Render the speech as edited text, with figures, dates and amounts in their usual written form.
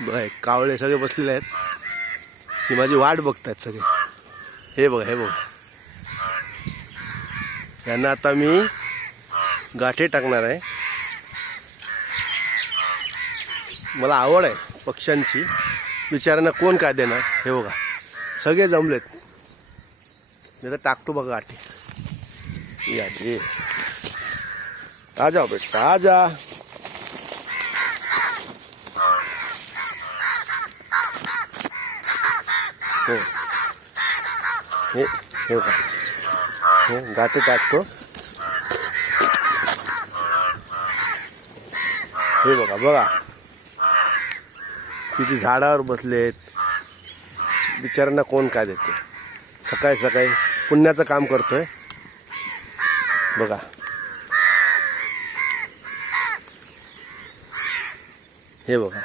बघा कावळे सगळे बसलेले आहेत. ती माझी वाट बघतात सगळे. हे बघा हे बघा, यांना आता मी गाठी टाकणार आहे. मला आवड आहे पक्ष्यांची, बिचाऱ्यांना कोण काय देणार. हे बघा सगळे जमलेत. मी तर टाकतो बघा गाठी. या ये आ जाओ बेटा आ जा. हो हे बघा हे गाठी टाकतो. हे बघा बघा किती झाडावर बसलेत. बिचाऱ्यांना कोण काय देते. सकाळी सकाळी पुण्याचं काम करतोय बघा. हे बघा